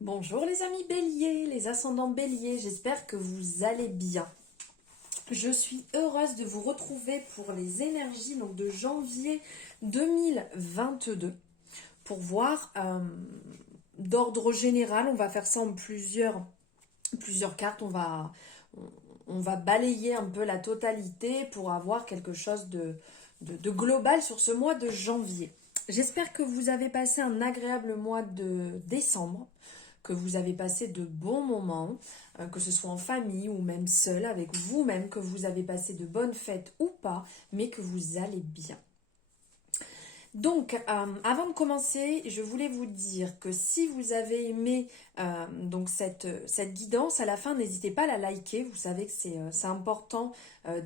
Bonjour les amis béliers, les ascendants béliers, j'espère que vous allez bien. Je suis heureuse de vous retrouver pour les énergies de janvier 2022 pour voir d'ordre général. On va faire ça en plusieurs cartes, on va balayer un peu la totalité pour avoir quelque chose de global sur ce mois de janvier. J'espère que vous avez passé un agréable mois de décembre, que vous avez passé de bons moments, que ce soit en famille ou même seul avec vous-même, que vous avez passé de bonnes fêtes ou pas, mais que vous allez bien. Donc, avant de commencer, je voulais vous dire que si vous avez aimé cette guidance, à la fin, n'hésitez pas à la liker. Vous savez que c'est important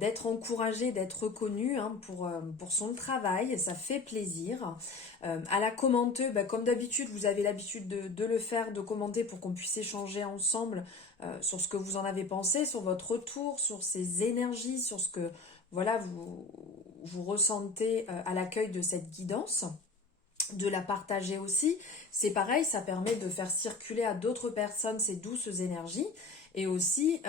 d'être encouragé, d'être reconnu pour son travail. Ça fait plaisir. À la commenter, comme d'habitude, vous avez l'habitude de le faire, de commenter pour qu'on puisse échanger ensemble sur ce que vous en avez pensé, sur votre retour, sur ces énergies, sur ce que voilà, vous ressentez à l'accueil de cette guidance, de la partager aussi. C'est pareil, ça permet de faire circuler à d'autres personnes ces douces énergies et aussi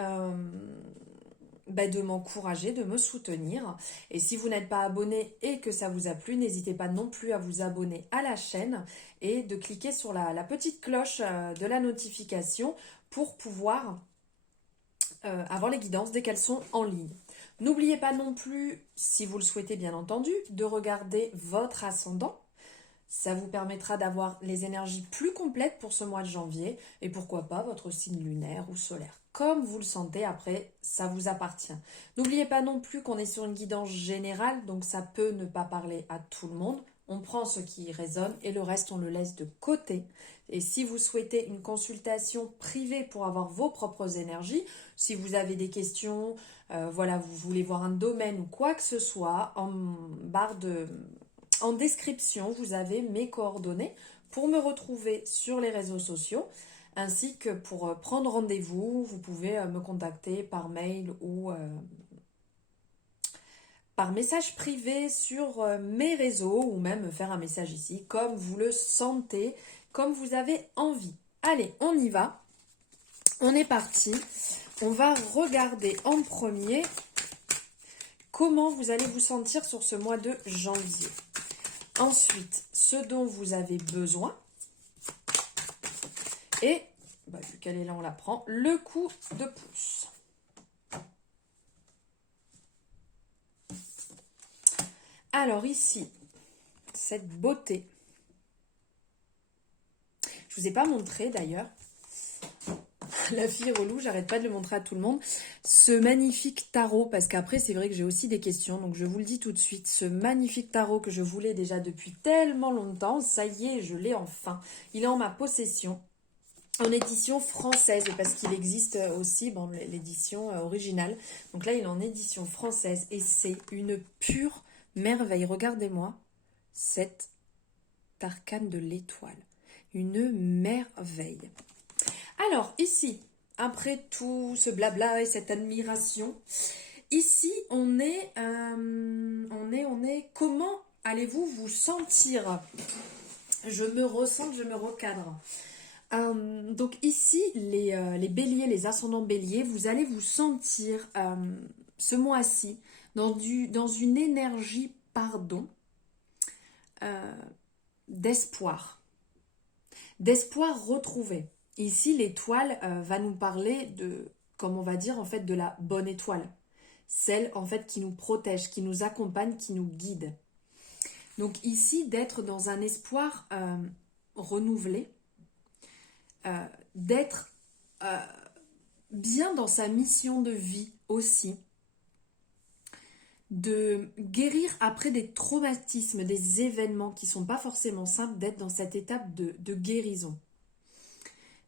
de m'encourager, de me soutenir. Et si vous n'êtes pas abonné et que ça vous a plu, n'hésitez pas non plus à vous abonner à la chaîne et de cliquer sur la petite cloche de la notification pour pouvoir avoir les guidances dès qu'elles sont en ligne. N'oubliez pas non plus, si vous le souhaitez bien entendu, de regarder votre ascendant. Ça vous permettra d'avoir les énergies plus complètes pour ce mois de janvier et pourquoi pas votre signe lunaire ou solaire. Comme vous le sentez, après, ça vous appartient. N'oubliez pas non plus qu'on est sur une guidance générale, donc ça peut ne pas parler à tout le monde. On prend ce qui résonne et le reste, on le laisse de côté. Et si vous souhaitez une consultation privée pour avoir vos propres énergies, si vous avez des questions, vous voulez voir un domaine ou quoi que ce soit, en description, vous avez mes coordonnées pour me retrouver sur les réseaux sociaux, ainsi que pour prendre rendez-vous, vous pouvez me contacter par mail ou par message privé sur mes réseaux ou même me faire un message ici, comme vous le sentez, comme vous avez envie. Allez, on y va. On est parti. On va regarder en premier comment vous allez vous sentir sur ce mois de janvier. Ensuite, ce dont vous avez besoin. Et, vu qu'elle est là, on la prend. Le coup de pouce. Alors ici, cette beauté. Je vous ai pas montré d'ailleurs. La fille relou, j'arrête pas de le montrer à tout le monde. Ce magnifique tarot, parce qu'après c'est vrai que j'ai aussi des questions, donc je vous le dis tout de suite. Ce magnifique tarot que je voulais déjà depuis tellement longtemps, ça y est, je l'ai enfin. Il est en ma possession, en édition française, parce qu'il existe aussi l'édition originale. Donc là, il est en édition française et c'est une pure merveille. Regardez-moi cet arcane de l'étoile. Une merveille. Alors, ici, après tout ce blabla et cette admiration, ici, on est, comment allez-vous vous sentir? Je me ressens, je me recadre. Donc ici, les béliers, les ascendants béliers, vous allez vous sentir ce mois-ci dans une énergie, d'espoir. D'espoir retrouvé. Ici, l'étoile va nous parler de, comme on va dire, en fait, de la bonne étoile. Celle, en fait, qui nous protège, qui nous accompagne, qui nous guide. Donc ici, d'être dans un espoir renouvelé, d'être bien dans sa mission de vie aussi, de guérir après des traumatismes, des événements qui ne sont pas forcément simples, d'être dans cette étape de guérison.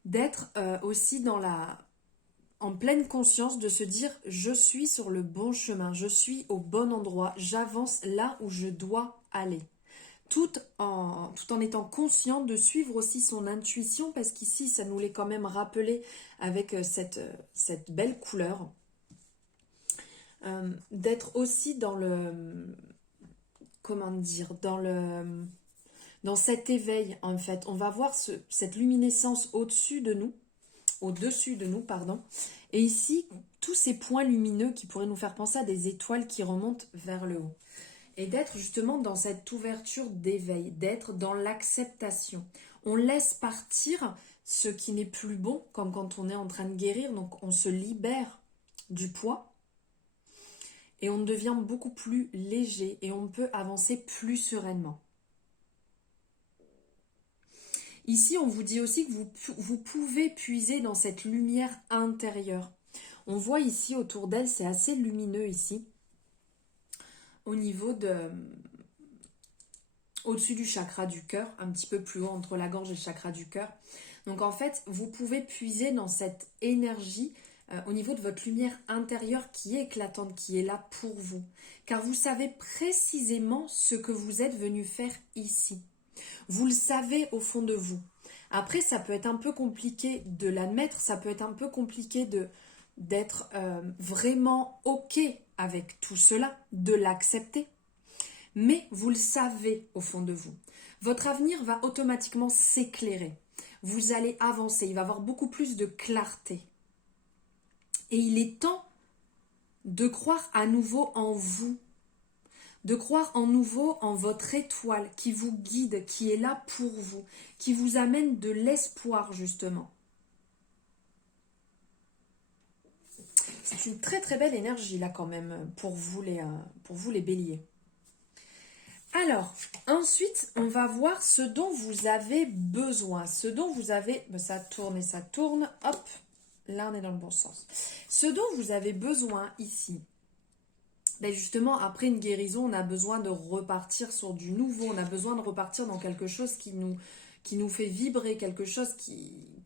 D'être aussi en pleine conscience de se dire je suis sur le bon chemin, je suis au bon endroit, j'avance là où je dois aller. Tout en étant conscient de suivre aussi son intuition, parce qu'ici ça nous l'est quand même rappelé avec cette belle couleur. D'être aussi dans le, comment dire, dans cet éveil en fait. On va voir cette luminescence au-dessus de nous, au-dessus de nous, pardon. Et ici, tous ces points lumineux qui pourraient nous faire penser à des étoiles qui remontent vers le haut. Et d'être justement dans cette ouverture d'éveil, d'être dans l'acceptation. On laisse partir ce qui n'est plus bon, comme quand on est en train de guérir, donc on se libère du poids et on devient beaucoup plus léger et on peut avancer plus sereinement. Ici, on vous dit aussi que vous pouvez puiser dans cette lumière intérieure. On voit ici autour d'elle, c'est assez lumineux ici, au niveau de... au-dessus du chakra du cœur, un petit peu plus haut entre la gorge et le chakra du cœur. Donc en fait, vous pouvez puiser dans cette énergie au niveau de votre lumière intérieure qui est éclatante, qui est là pour vous. Car vous savez précisément ce que vous êtes venu faire ici. Vous le savez au fond de vous. Après, ça peut être un peu compliqué de l'admettre, ça peut être un peu compliqué d'être vraiment OK avec tout cela, de l'accepter. Mais vous le savez au fond de vous. Votre avenir va automatiquement s'éclairer. Vous allez avancer, il va y avoir beaucoup plus de clarté. Et il est temps de croire à nouveau en vous, de croire en nouveau en votre étoile qui vous guide, qui est là pour vous, qui vous amène de l'espoir justement. C'est une très très belle énergie là quand même pour vous les béliers. Alors, ensuite, on va voir ce dont vous avez besoin. Ce dont vous avez... ça tourne et ça tourne. Hop, là on est dans le bon sens. Ce dont vous avez besoin ici, justement, après une guérison, on a besoin de repartir sur du nouveau. On a besoin de repartir dans quelque chose qui nous fait vibrer, quelque chose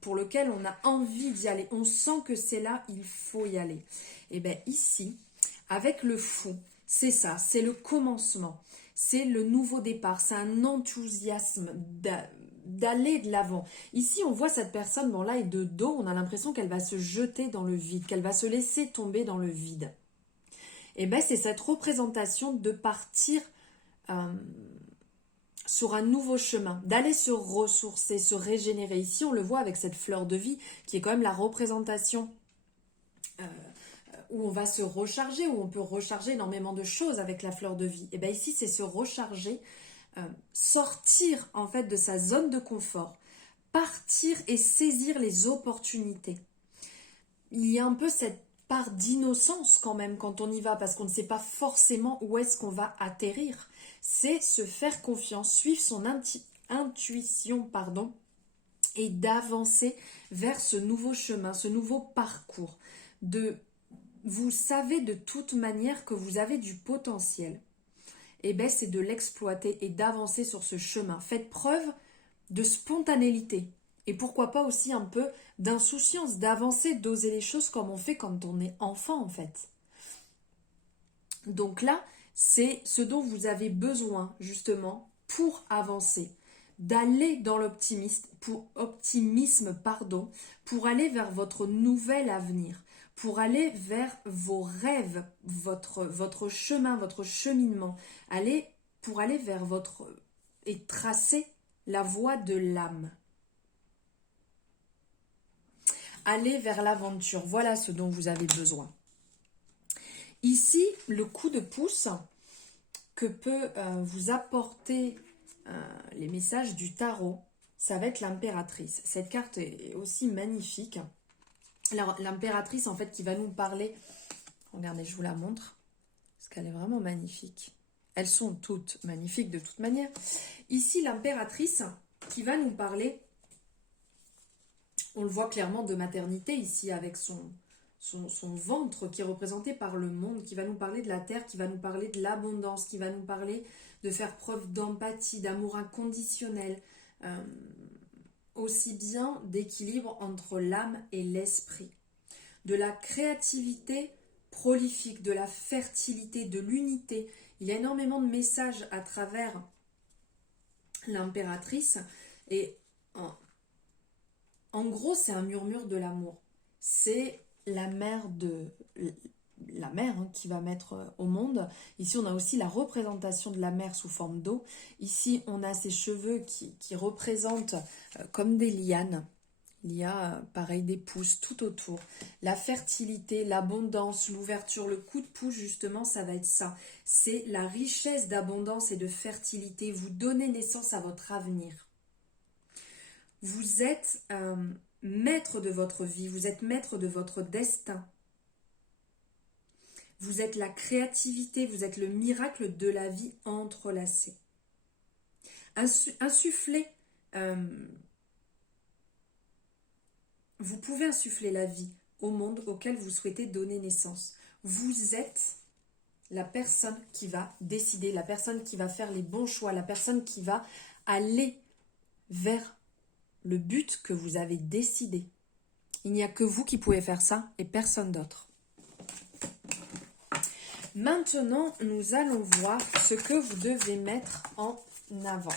pour lequel on a envie d'y aller. On sent que c'est là, il faut y aller. Et bien ici, avec le fou, c'est ça, c'est le commencement. C'est le nouveau départ, c'est un enthousiasme d'aller de l'avant. Ici, on voit cette personne, bon là, et de dos, on a l'impression qu'elle va se jeter dans le vide, qu'elle va se laisser tomber dans le vide. Et bien, c'est cette représentation de partir sur un nouveau chemin, d'aller se ressourcer, se régénérer. Ici, on le voit avec cette fleur de vie, qui est quand même la représentation où on va se recharger, où on peut recharger énormément de choses avec la fleur de vie. Et bien ici, c'est se recharger, sortir en fait de sa zone de confort, partir et saisir les opportunités. Il y a un peu cette part d'innocence quand même quand on y va, parce qu'on ne sait pas forcément où est-ce qu'on va atterrir. C'est se faire confiance, suivre son intuition, et d'avancer vers ce nouveau chemin, ce nouveau parcours. Vous savez de toute manière que vous avez du potentiel. Et bien, c'est de l'exploiter et d'avancer sur ce chemin. Faites preuve de spontanéité. Et pourquoi pas aussi un peu d'insouciance, d'avancer, d'oser les choses comme on fait quand on est enfant en fait. Donc là, c'est ce dont vous avez besoin justement pour avancer. D'aller dans l'optimisme, pour aller vers votre nouvel avenir. Pour aller vers vos rêves, votre chemin, votre cheminement, pour aller vers et tracer la voie de l'âme. Aller vers l'aventure, voilà ce dont vous avez besoin. Ici, le coup de pouce que peut vous apporter les messages du tarot, ça va être l'impératrice. Cette carte est aussi magnifique. Alors, l'impératrice, en fait, qui va nous parler... Regardez, je vous la montre. Parce qu'elle est vraiment magnifique. Elles sont toutes magnifiques de toute manière. Ici, l'impératrice qui va nous parler... On le voit clairement de maternité ici, avec son ventre qui est représenté par le monde, qui va nous parler de la terre, qui va nous parler de l'abondance, qui va nous parler de faire preuve d'empathie, d'amour inconditionnel, aussi bien d'équilibre entre l'âme et l'esprit, de la créativité prolifique, de la fertilité, de l'unité. Il y a énormément de messages à travers l'impératrice et en gros c'est un murmure de l'amour. C'est la mère la mère hein, qui va mettre au monde. Ici, on a aussi la représentation de la mère sous forme d'eau. Ici, on a ses cheveux qui représentent comme des lianes. Il y a, pareil, des pousses tout autour. La fertilité, l'abondance, l'ouverture, le coup de pouce, justement, ça va être ça. C'est la richesse d'abondance et de fertilité. Vous donnez naissance à votre avenir. Vous êtes maître de votre vie. Vous êtes maître de votre destin. Vous êtes la créativité. Vous êtes le miracle de la vie entrelacée. Insuffler... Vous pouvez insuffler la vie au monde auquel vous souhaitez donner naissance. Vous êtes la personne qui va décider, la personne qui va faire les bons choix, la personne qui va aller vers le but que vous avez décidé. Il n'y a que vous qui pouvez faire ça et personne d'autre. Maintenant, nous allons voir ce que vous devez mettre en avant.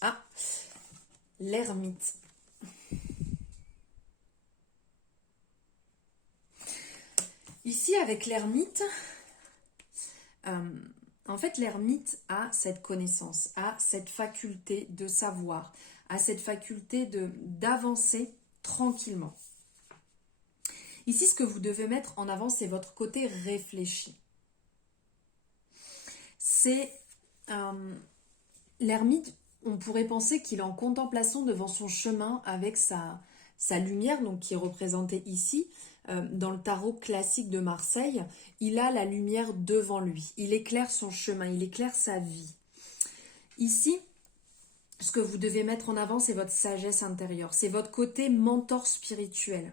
Ah, l'ermite. Ici, avec l'ermite, en fait, l'ermite a cette connaissance, a cette faculté de savoir, a cette faculté d'avancer tranquillement. Ici, ce que vous devez mettre en avant, c'est votre côté réfléchi. C'est l'ermite, on pourrait penser qu'il est en contemplation devant son chemin avec sa lumière, donc qui est représentée ici. Dans le tarot classique de Marseille, il a la lumière devant lui. Il éclaire son chemin, il éclaire sa vie. Ici, ce que vous devez mettre en avant, c'est votre sagesse intérieure. C'est votre côté mentor spirituel.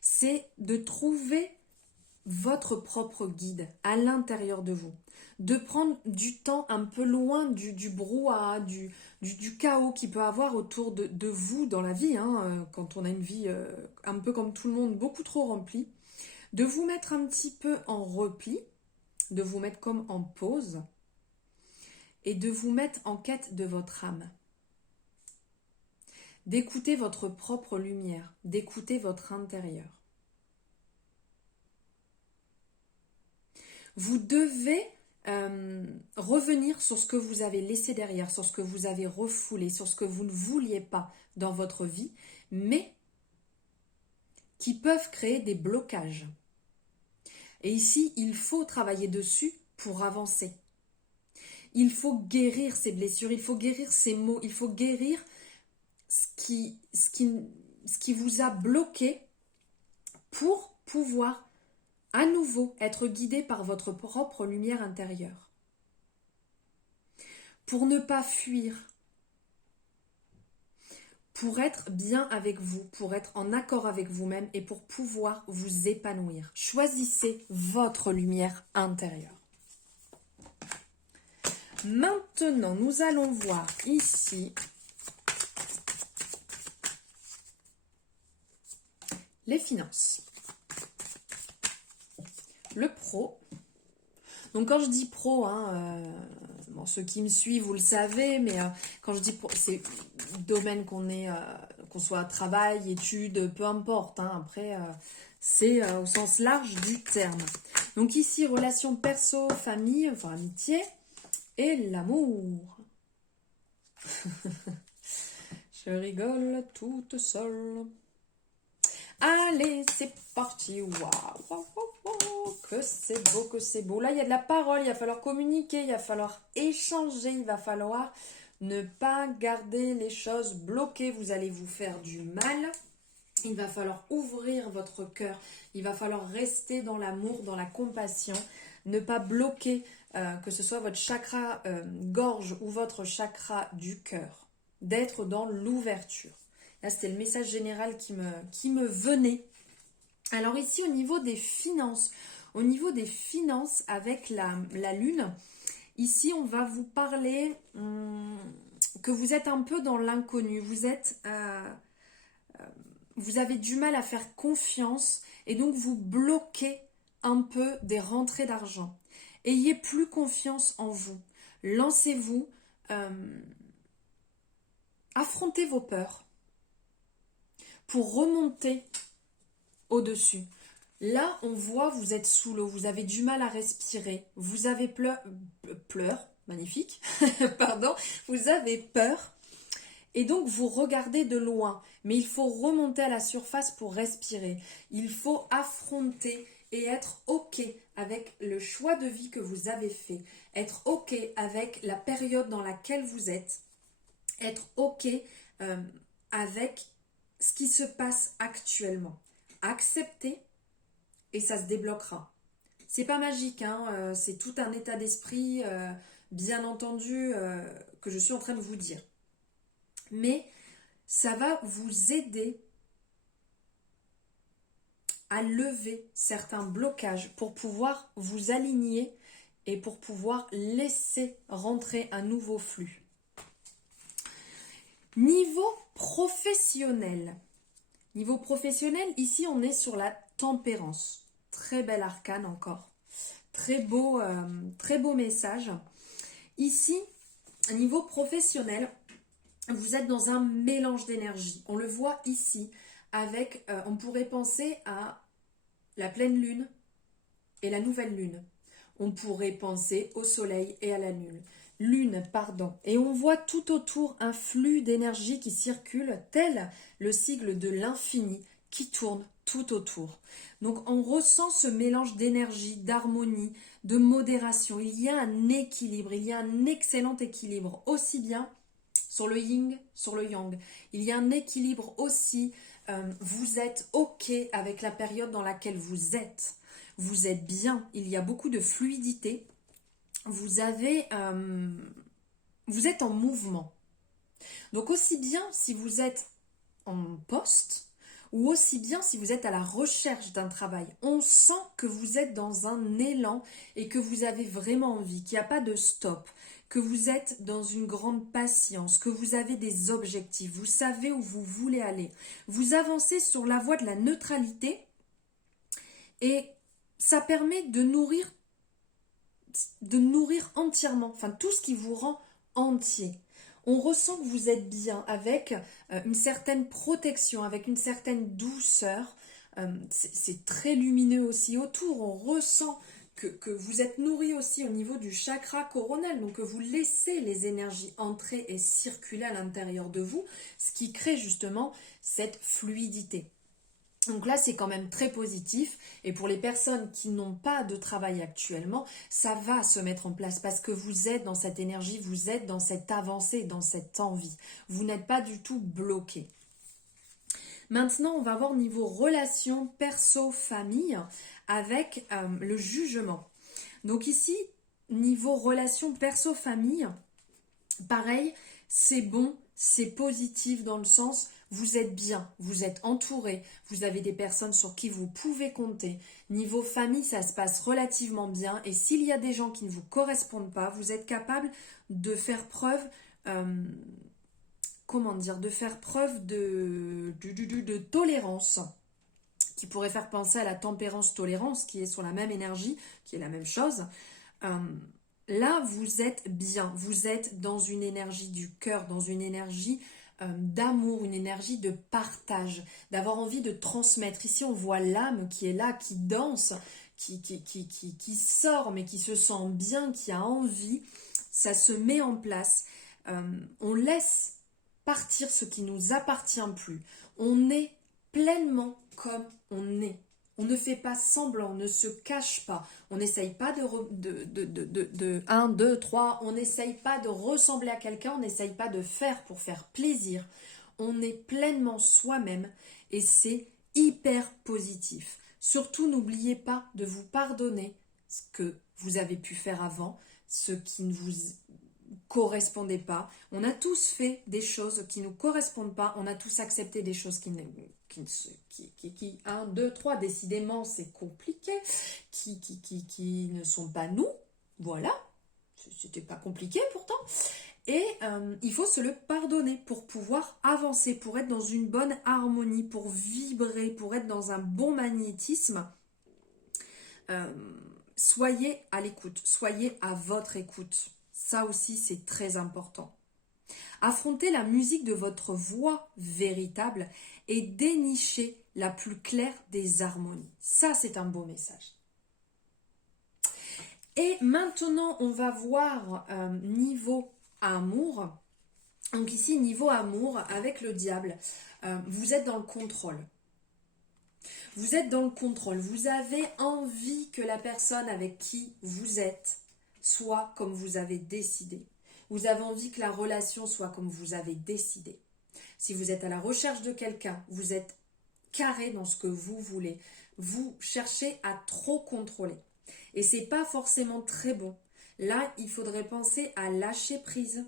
C'est de trouver votre propre guide à l'intérieur de vous. De prendre du temps un peu loin du brouhaha, du chaos qu'il peut avoir autour de vous dans la vie, hein, quand on a une vie un peu comme tout le monde, beaucoup trop remplie, de vous mettre un petit peu en repli, de vous mettre comme en pause, et de vous mettre en quête de votre âme. D'écouter votre propre lumière, d'écouter votre intérieur. Vous devez revenir sur ce que vous avez laissé derrière, sur ce que vous avez refoulé, sur ce que vous ne vouliez pas dans votre vie, mais qui peuvent créer des blocages. Et ici, il faut travailler dessus pour avancer. Il faut guérir ces blessures, il faut guérir ces maux, il faut guérir ce qui vous a bloqué pour pouvoir à nouveau être guidé par votre propre lumière intérieure. Pour ne pas fuir, pour être bien avec vous, pour être en accord avec vous-même et pour pouvoir vous épanouir. Choisissez votre lumière intérieure. Maintenant, nous allons voir ici les finances. Le pro. Donc quand je dis pro, bon, ceux qui me suivent, vous le savez, mais quand je dis pro, c'est le domaine qu'on soit à travail, études, peu importe. Après, c'est au sens large du terme. Donc ici, relations perso, famille, enfin amitié et l'amour. Je rigole toute seule. Allez, c'est parti. Waouh, que c'est beau, que c'est beau. Là, il y a de la parole, il va falloir communiquer, il va falloir échanger, il va falloir ne pas garder les choses bloquées. Vous allez vous faire du mal. Il va falloir ouvrir votre cœur. Il va falloir rester dans l'amour, dans la compassion. Ne pas bloquer, que ce soit votre chakra gorge ou votre chakra du cœur. D'être dans l'ouverture. Là, c'était le message général qui me venait. Alors ici, au niveau des finances, avec la lune, ici, on va vous parler que vous êtes un peu dans l'inconnu. Vous avez du mal à faire confiance et donc vous bloquez un peu des rentrées d'argent. Ayez plus confiance en vous. Lancez-vous. Affrontez vos peurs pour remonter au-dessus. Là, on voit, vous êtes sous l'eau, vous avez du mal à respirer, vous avez magnifique, pardon, vous avez peur, et donc vous regardez de loin, mais il faut remonter à la surface pour respirer. Il faut affronter et être OK avec le choix de vie que vous avez fait, être OK avec la période dans laquelle vous êtes, être OK avec ce qui se passe actuellement. Accepter et ça se débloquera. C'est pas magique, hein, c'est tout un état d'esprit, bien entendu, que je suis en train de vous dire. Mais ça va vous aider à lever certains blocages pour pouvoir vous aligner et pour pouvoir laisser rentrer un nouveau flux. Niveau professionnel, ici on est sur la tempérance. Très bel arcane encore. Très beau message. Ici, niveau professionnel, vous êtes dans un mélange d'énergie. On le voit ici avec, on pourrait penser à la pleine lune et la nouvelle lune. On pourrait penser au soleil et à la lune. Et on voit tout autour un flux d'énergie qui circule, tel le sigle de l'infini qui tourne tout autour. Donc on ressent ce mélange d'énergie, d'harmonie, de modération. Il y a un équilibre, il y a un excellent équilibre, aussi bien sur le yin, sur le yang. Il y a un équilibre aussi. Vous êtes OK avec la période dans laquelle vous êtes. Vous êtes bien. Il y a beaucoup de fluidité. Vous êtes en mouvement. Donc aussi bien si vous êtes en poste ou aussi bien si vous êtes à la recherche d'un travail. On sent que vous êtes dans un élan et que vous avez vraiment envie, qu'il n'y a pas de stop, que vous êtes dans une grande patience, que vous avez des objectifs, vous savez où vous voulez aller. Vous avancez sur la voie de la neutralité et ça permet de nourrir entièrement, enfin tout ce qui vous rend entier. On ressent que vous êtes bien avec une certaine protection, avec une certaine douceur. C'est très lumineux aussi autour. On ressent que vous êtes nourri aussi au niveau du chakra coronal, donc que vous laissez les énergies entrer et circuler à l'intérieur de vous, ce qui crée justement cette fluidité. Donc là, c'est quand même très positif. Et pour les personnes qui n'ont pas de travail actuellement, ça va se mettre en place parce que vous êtes dans cette énergie, vous êtes dans cette avancée, dans cette envie. Vous n'êtes pas du tout bloqué. Maintenant, on va voir niveau relation perso-famille avec le jugement. Donc ici, niveau relation perso-famille, pareil, c'est bon, c'est positif dans le sens, vous êtes bien, vous êtes entouré, vous avez des personnes sur qui vous pouvez compter. Niveau famille, ça se passe relativement bien et s'il y a des gens qui ne vous correspondent pas, vous êtes capable de faire preuve, de tolérance, qui pourrait faire penser à la tempérance-tolérance, qui est sur la même énergie, qui est la même chose. Là, vous êtes bien, vous êtes dans une énergie du cœur, dans une énergie d'amour, une énergie de partage, d'avoir envie de transmettre. Ici, on voit l'âme qui est là, qui danse, qui sort, mais qui se sent bien, qui a envie. Ça se met en place. On laisse partir ce qui ne nous appartient plus. On est pleinement comme on est. On ne fait pas semblant, on ne se cache pas. On n'essaye pas de 1, 2, 3, on n'essaye pas de ressembler à quelqu'un, on n'essaye pas de faire pour faire plaisir. On est pleinement soi-même et c'est hyper positif. Surtout, n'oubliez pas de vous pardonner ce que vous avez pu faire avant, ce qui ne vous correspondait pas. On a tous fait des choses qui ne nous correspondent pas, on a tous accepté des choses qui 1, 2, 3, décidément c'est compliqué, qui ne sont pas nous, voilà, c'était pas compliqué pourtant, et il faut se le pardonner pour pouvoir avancer, pour être dans une bonne harmonie, pour vibrer, pour être dans un bon magnétisme. Soyez à l'écoute, soyez à votre écoute, ça aussi c'est très important. Affrontez la musique de votre voix véritable et dénichez la plus claire des harmonies. Ça, c'est un beau message. Et maintenant, on va voir niveau amour. Donc ici, niveau amour, avec le diable, vous êtes dans le contrôle. Vous êtes dans le contrôle. Vous avez envie que la personne avec qui vous êtes soit comme vous avez décidé. Vous avez envie que la relation soit comme vous avez décidé. Si vous êtes à la recherche de quelqu'un, vous êtes carré dans ce que vous voulez. Vous cherchez à trop contrôler. Et c'est pas forcément très bon. Là, il faudrait penser à lâcher prise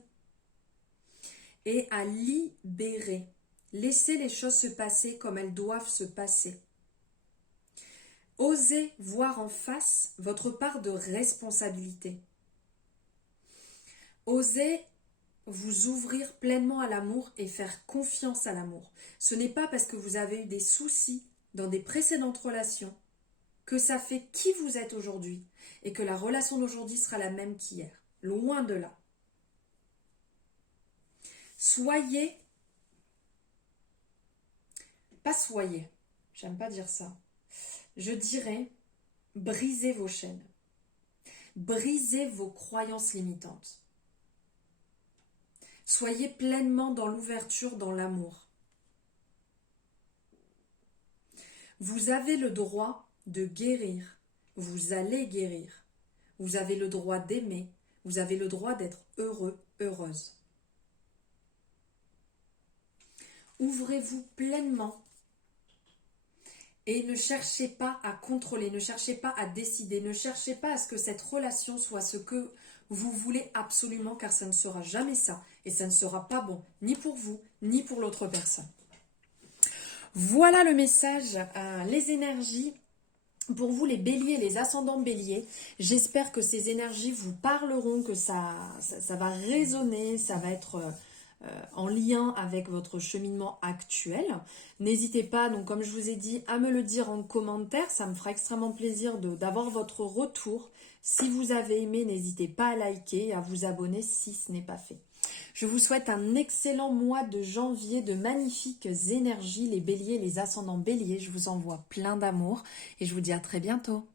et à libérer. Laisser les choses se passer comme elles doivent se passer. Osez voir en face votre part de responsabilité. Osez vous ouvrir pleinement à l'amour et faire confiance à l'amour. Ce n'est pas parce que vous avez eu des soucis dans des précédentes relations que ça fait qui vous êtes aujourd'hui et que la relation d'aujourd'hui sera la même qu'hier. Loin de là. Soyez, j'aime pas dire ça. Je dirais, brisez vos chaînes. Brisez vos croyances limitantes. Soyez pleinement dans l'ouverture, dans l'amour. Vous avez le droit de guérir. Vous allez guérir. Vous avez le droit d'aimer. Vous avez le droit d'être heureux, heureuse. Ouvrez-vous pleinement et ne cherchez pas à contrôler, ne cherchez pas à décider, ne cherchez pas à ce que cette relation soit ce que vous voulez absolument, car ça ne sera jamais ça et ça ne sera pas bon, ni pour vous, ni pour l'autre personne. Voilà le message, les énergies. Pour vous, les béliers, les ascendants béliers, j'espère que ces énergies vous parleront, que ça va résonner, ça va être en lien avec votre cheminement actuel. N'hésitez pas, donc comme je vous ai dit, à me le dire en commentaire. Ça me fera extrêmement plaisir d'avoir votre retour. Si vous avez aimé, n'hésitez pas à liker et à vous abonner si ce n'est pas fait. Je vous souhaite un excellent mois de janvier, de magnifiques énergies, les béliers, les ascendants béliers. Je vous envoie plein d'amour et je vous dis à très bientôt.